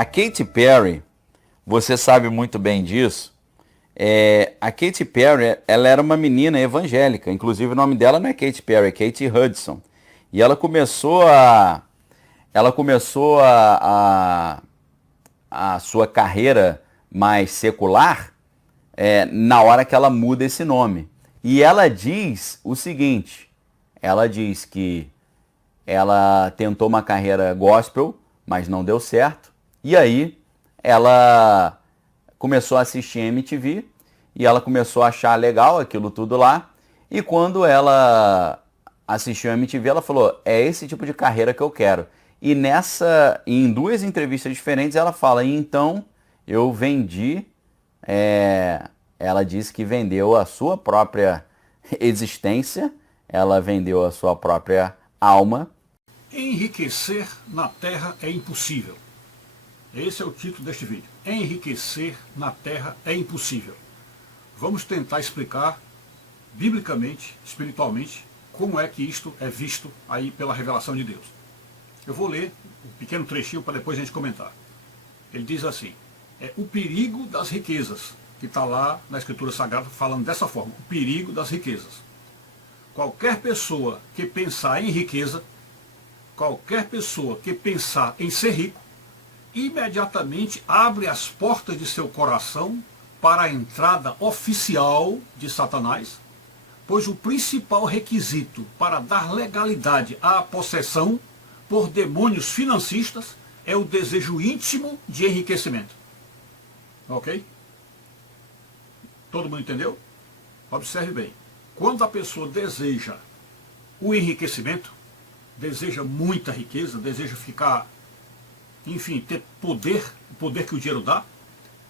A Katy Perry, você sabe muito bem disso. A Katy Perry, ela era uma menina evangélica. Inclusive o nome dela não é Katy Perry, é Kate Hudson. E ela começou a sua carreira mais secular na hora que ela muda esse nome. E ela diz o seguinte, ela diz que ela tentou uma carreira gospel, mas não deu certo. E aí ela começou a assistir MTV e ela começou a achar legal aquilo tudo lá. E quando ela assistiu a MTV, ela falou, é esse tipo de carreira que eu quero. E em duas entrevistas diferentes, ela fala, e então eu vendi, ela disse que vendeu a sua própria existência, ela vendeu a sua própria alma. Enriquecer na terra é impossível. Esse é o título deste vídeo. Enriquecer na terra é impossível. Vamos tentar explicar, biblicamente, espiritualmente, como é que isto é visto aí pela revelação de Deus. Eu vou ler um pequeno trechinho para depois a gente comentar. Ele diz assim, o perigo das riquezas, que está lá na Escritura Sagrada falando dessa forma, o perigo das riquezas. Qualquer pessoa que pensar em riqueza, qualquer pessoa que pensar em ser rico, imediatamente abre as portas de seu coração para a entrada oficial de Satanás, pois o principal requisito para dar legalidade à possessão por demônios financistas é o desejo íntimo de enriquecimento. Ok? Todo mundo entendeu? Observe bem. Quando a pessoa deseja o enriquecimento, deseja muita riqueza, deseja ficar, enfim, ter poder, o poder que o dinheiro dá,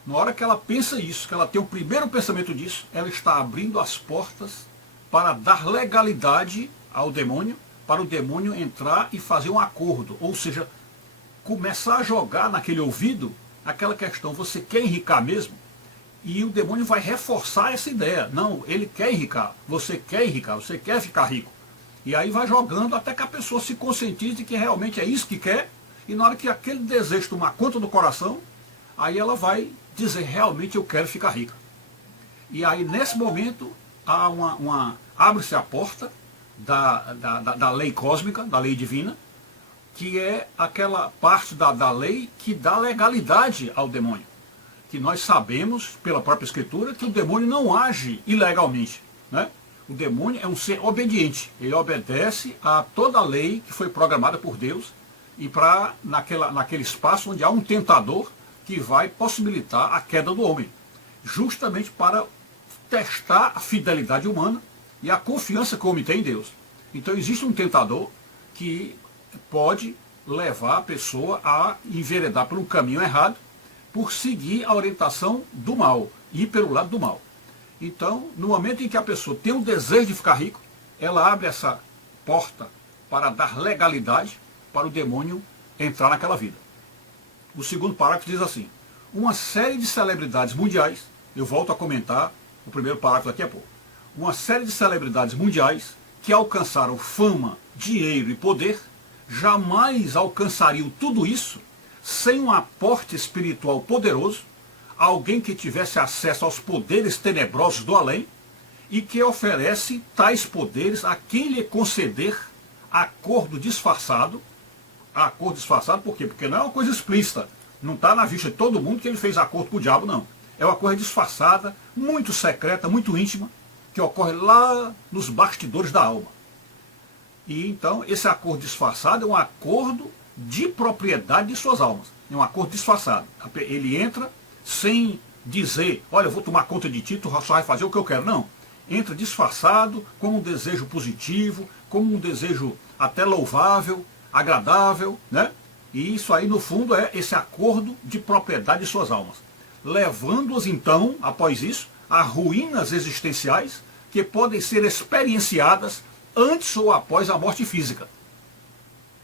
na hora que ela pensa isso, que ela tem o primeiro pensamento disso, ela está abrindo as portas para dar legalidade ao demônio, para o demônio entrar e fazer um acordo, ou seja, começar a jogar naquele ouvido aquela questão, você quer enricar mesmo? E o demônio vai reforçar essa ideia, não, ele quer enricar, você quer ficar rico. E aí vai jogando até que a pessoa se conscientize de que realmente é isso que quer, e na hora que aquele desejo tomar conta do coração, aí ela vai dizer, realmente eu quero ficar rica. E aí nesse momento, abre-se a porta da lei cósmica, da lei divina, que é aquela parte da lei que dá legalidade ao demônio. Que nós sabemos, pela própria Escritura, que o demônio não age ilegalmente, né? O demônio é um ser obediente, ele obedece a toda a lei que foi programada por Deus e naquele espaço onde há um tentador que vai possibilitar a queda do homem, justamente para testar a fidelidade humana e a confiança que o homem tem em Deus. Então existe um tentador que pode levar a pessoa a enveredar por um caminho errado, por seguir a orientação do mal, ir pelo lado do mal. Então, no momento em que a pessoa tem um desejo de ficar rico, ela abre essa porta para dar legalidade para o demônio entrar naquela vida. O segundo parágrafo diz assim, uma série de celebridades mundiais, eu volto a comentar o primeiro parágrafo daqui a pouco, uma série de celebridades mundiais que alcançaram fama, dinheiro e poder, jamais alcançariam tudo isso sem um aporte espiritual poderoso, alguém que tivesse acesso aos poderes tenebrosos do além e que oferece tais poderes a quem lhe conceder acordo disfarçado. Acordo disfarçado por quê? Porque não é uma coisa explícita, não está na vista de todo mundo que ele fez acordo com o diabo, não. É uma coisa disfarçada, muito secreta, muito íntima, que ocorre lá nos bastidores da alma. E então esse acordo disfarçado é um acordo de propriedade de suas almas. É um acordo disfarçado. Ele entra sem dizer, olha, eu vou tomar conta de ti, tu só vai fazer o que eu quero. Não. Entra disfarçado, com um desejo positivo, como um desejo até louvável, agradável, né? E isso aí, no fundo, é esse acordo de propriedade de suas almas. Levando-as, então, após isso, a ruínas existenciais que podem ser experienciadas antes ou após a morte física.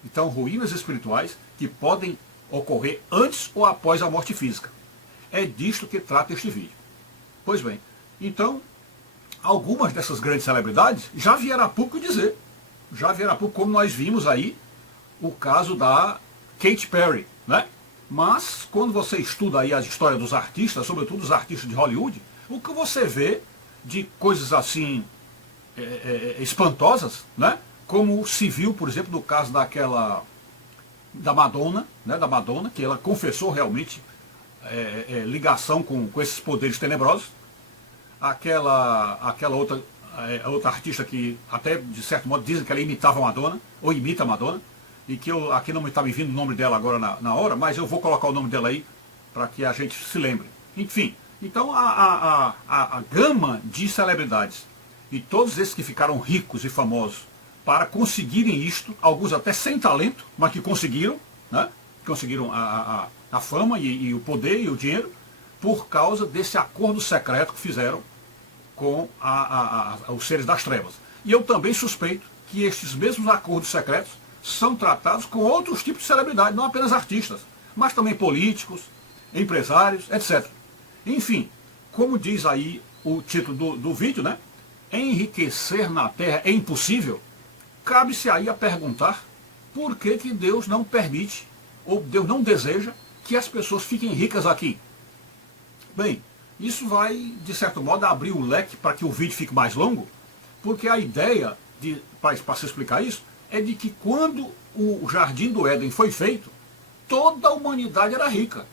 Então, ruínas espirituais que podem ocorrer antes ou após a morte física. É disto que trata este vídeo. Pois bem, então, algumas dessas grandes celebridades já vieram a público dizer, já vieram a público, como nós vimos aí, o caso da Katy Perry, né? Mas, quando você estuda aí a história dos artistas, sobretudo os artistas de Hollywood, o que você vê de coisas assim espantosas, né? Como se viu, por exemplo, no caso da Madonna, né? Da Madonna, que ela confessou realmente ligação com esses poderes tenebrosos. Aquela outra artista que até, de certo modo, dizem que ela imitava a Madonna, ou imita a Madonna, e que aqui não me está me vindo o nome dela agora na hora, mas eu vou colocar o nome dela aí, para que a gente se lembre. Enfim, então a gama de celebridades, e todos esses que ficaram ricos e famosos, para conseguirem isto, alguns até sem talento, mas que conseguiram, né? Conseguiram a fama e o poder e o dinheiro, por causa desse acordo secreto que fizeram com os seres das trevas. E eu também suspeito que estes mesmos acordos secretos são tratados com outros tipos de celebridade, não apenas artistas, mas também políticos, empresários, etc. Enfim, como diz aí o título do vídeo, né? Enriquecer na terra é impossível. Cabe-se aí a perguntar por que Deus não permite, ou Deus não deseja, que as pessoas fiquem ricas aqui. Bem, isso vai, de certo modo, abrir o leque para que o vídeo fique mais longo, porque a ideia, para se explicar isso, é de que quando o Jardim do Éden foi feito, toda a humanidade era rica.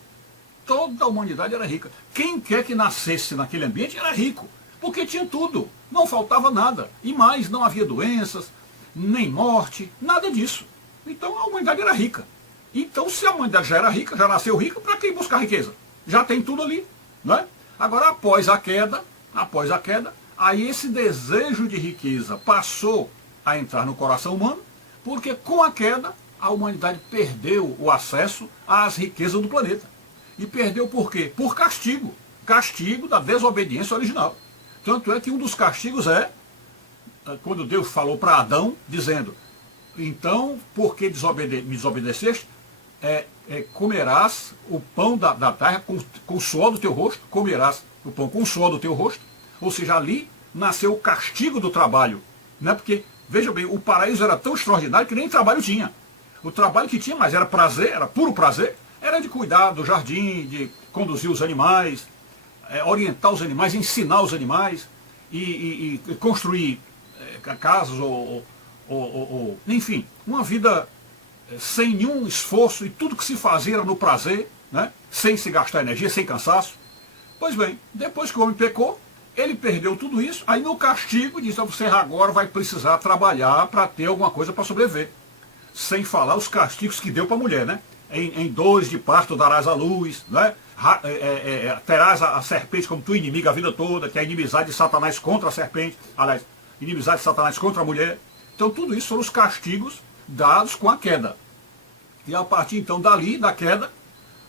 Toda a humanidade era rica. Quem quer que nascesse naquele ambiente era rico, porque tinha tudo, não faltava nada. E mais, não havia doenças, nem morte, nada disso. Então a humanidade era rica. Então, se a humanidade já era rica, já nasceu rica, para que buscar riqueza? Já tem tudo ali, não é? Agora, após a queda, aí esse desejo de riqueza passou a entrar no coração humano, porque com a queda, a humanidade perdeu o acesso às riquezas do planeta. E perdeu por quê? Por castigo. Castigo da desobediência original. Tanto é que um dos castigos quando Deus falou para Adão, dizendo, então, porque me desobedeceste, comerás o pão da terra com o suor do teu rosto, comerás o pão com o suor do teu rosto, ou seja, ali nasceu o castigo do trabalho, né? Porque, veja bem, o paraíso era tão extraordinário que nem trabalho tinha. O trabalho que tinha, mas era prazer, era puro prazer, era de cuidar do jardim, de conduzir os animais, orientar os animais, ensinar os animais, e construir casas, enfim, uma vida sem nenhum esforço, e tudo que se fazia era no prazer, né? Sem se gastar energia, sem cansaço. Pois bem, depois que o homem pecou, ele perdeu tudo isso, aí no castigo diz, você agora vai precisar trabalhar para ter alguma coisa para sobreviver. Sem falar os castigos que deu para a mulher, né? Em dores de parto darás à luz, né? Terás a serpente como tua inimiga a vida toda, que é a inimizade de Satanás contra a serpente, aliás, inimizade de Satanás contra a mulher. Então tudo isso foram os castigos dados com a queda. E a partir então da queda,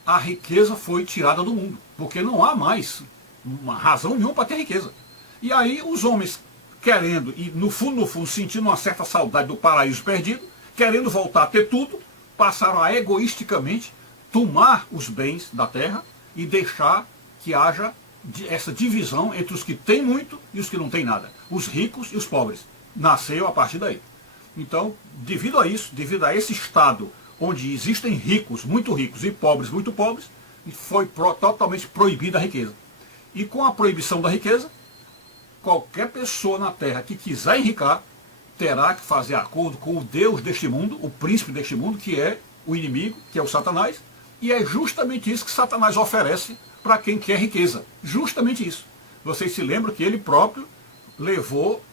a riqueza foi tirada do mundo, porque não há mais uma razão nenhuma para ter riqueza. E aí os homens querendo, e no fundo, sentindo uma certa saudade do paraíso perdido, querendo voltar a ter tudo, passaram a egoisticamente tomar os bens da terra e deixar que haja essa divisão entre os que têm muito e os que não têm nada, os ricos e os pobres. Nasceu a partir daí. Então, devido a isso, devido a esse estado onde existem ricos, e pobres, muito pobres, foi totalmente proibida a riqueza. E com a proibição da riqueza, qualquer pessoa na terra que quiser enricar, terá que fazer acordo com o Deus deste mundo, o príncipe deste mundo, que é o inimigo, que é o Satanás, e é justamente isso que Satanás oferece para quem quer riqueza. Justamente isso. Vocês se lembram que ele próprio levou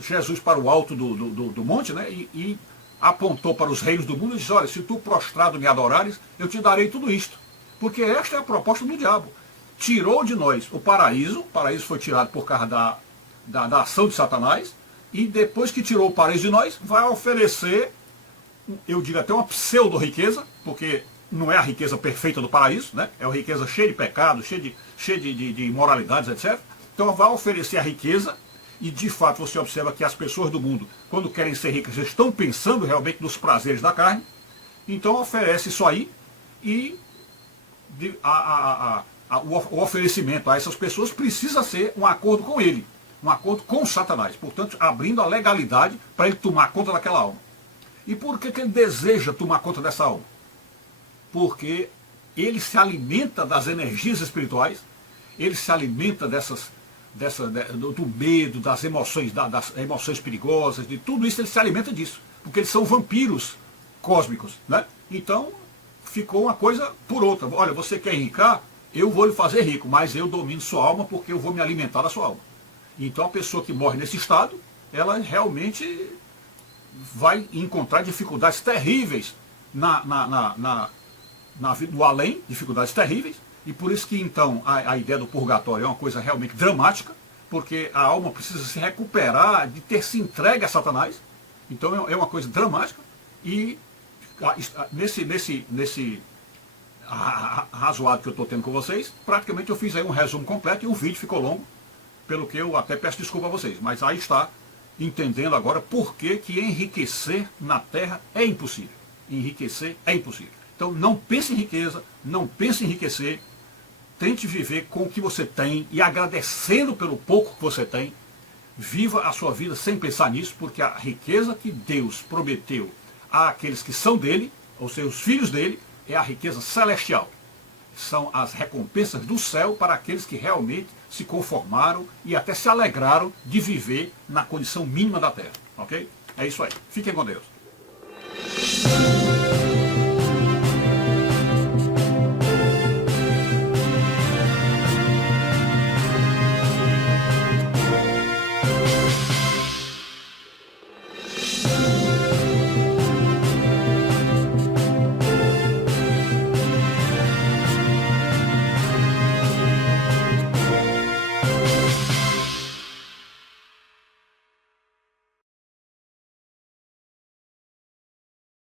Jesus para o alto do monte, né, e apontou para os reinos do mundo e disse, olha, se tu prostrado me adorares, eu te darei tudo isto. Porque esta é a proposta do diabo. Tirou de nós o paraíso foi tirado por causa da ação de Satanás, e depois que tirou o paraíso de nós, vai oferecer, eu digo até uma pseudo-riqueza, porque não é a riqueza perfeita do paraíso, né? É uma riqueza cheia de pecados, cheia de imoralidades, etc. Então vai oferecer a riqueza, e de fato você observa que as pessoas do mundo, quando querem ser ricas, estão pensando realmente nos prazeres da carne, então oferece isso aí, e o oferecimento a essas pessoas precisa ser um acordo com ele, um acordo com Satanás, portanto abrindo a legalidade para ele tomar conta daquela alma. E por que ele deseja tomar conta dessa alma? Porque ele se alimenta das energias espirituais, ele se alimenta do medo, das emoções perigosas, de tudo isso ele se alimenta disso, porque eles são vampiros cósmicos, né? Então ficou uma coisa por outra. Olha, você quer enricar? Eu vou lhe fazer rico, mas eu domino sua alma porque eu vou me alimentar da sua alma. Então a pessoa que morre nesse estado, ela realmente vai encontrar dificuldades terríveis no além, dificuldades terríveis, e por isso que então a ideia do purgatório é uma coisa realmente dramática, porque a alma precisa se recuperar de ter se entregue a Satanás. Então é uma coisa dramática, e nesse razoado que eu estou tendo com vocês, praticamente eu fiz aí um resumo completo e o vídeo ficou longo, pelo que eu até peço desculpa a vocês, mas aí está, entendendo agora por que enriquecer na terra é impossível. Enriquecer é impossível. Então não pense em riqueza, não pense em enriquecer, tente viver com o que você tem e agradecendo pelo pouco que você tem. Viva a sua vida sem pensar nisso, porque a riqueza que Deus prometeu àqueles que são dele, ou seja, os filhos dele, é a riqueza celestial. São as recompensas do céu para aqueles que realmente se conformaram e até se alegraram de viver na condição mínima da terra. Ok? É isso aí. Fiquem com Deus.